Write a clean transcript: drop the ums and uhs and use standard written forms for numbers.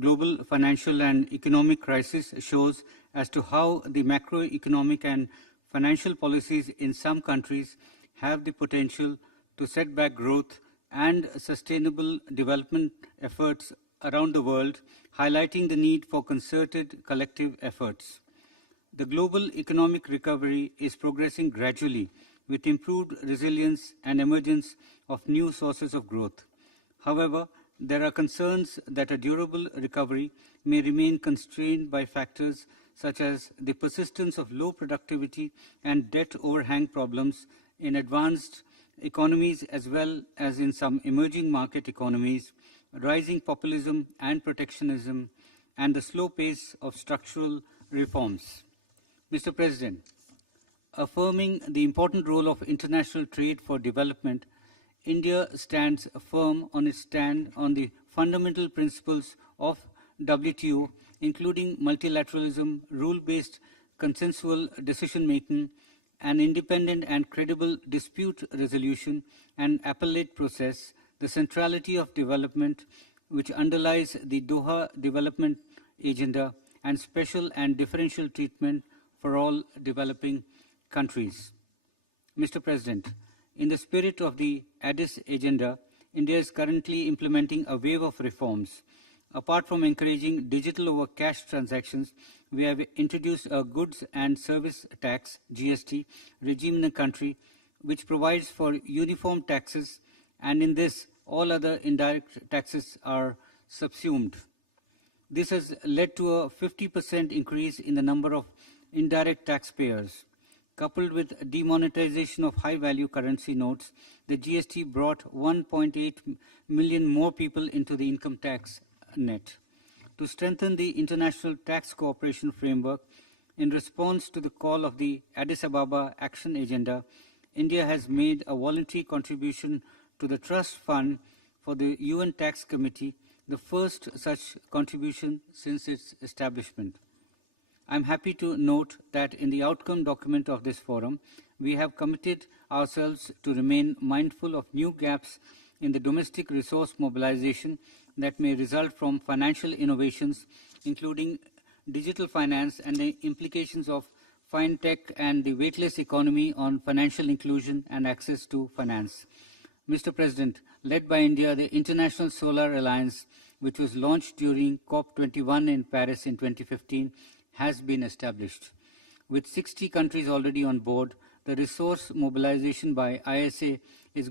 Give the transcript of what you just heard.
global financial and economic crisis shows as to how the macroeconomic and financial policies in some countries have the potential to set back growth and sustainable development efforts around the world, highlighting the need for concerted collective efforts. The global economic recovery is progressing gradually with improved resilience and emergence of new sources of growth. However, there are concerns that a durable recovery may remain constrained by factors such as the persistence of low productivity and debt overhang problems in advanced economies as well as in some emerging market economies, rising populism and protectionism, and the slow pace of structural reforms. Mr. President, affirming the important role of international trade for development, India stands firm on its stand on the fundamental principles of WTO, including multilateralism, rule-based consensual decision-making, an independent and credible dispute resolution and appellate process, the centrality of development, which underlies the Doha Development Agenda, and special and differential treatment for all developing countries. Mr. President, in the spirit of the Addis Agenda, India is currently implementing a wave of reforms. Apart from encouraging digital over cash transactions, we have introduced a goods and service tax, GST, regime in the country, which provides for uniform taxes, and in this, all other indirect taxes are subsumed. This has led to a 50% increase in the number of indirect taxpayers. Coupled with demonetization of high-value currency notes, the GST brought 1.8 million more people into the income tax net. To strengthen the international tax cooperation framework, in response to the call of the Addis Ababa Action Agenda, India has made a voluntary contribution to the Trust Fund for the UN Tax Committee, the first such contribution since its establishment. I am happy to note that in the outcome document of this forum, we have committed ourselves to remain mindful of new gaps in the domestic resource mobilization that may result from financial innovations, including digital finance and the implications of fintech and the weightless economy on financial inclusion and access to finance. Mr. President, led by India, the International Solar Alliance, which was launched during COP21 in Paris in 2015, has been established. With 60 countries already on board, the resource mobilization by ISA is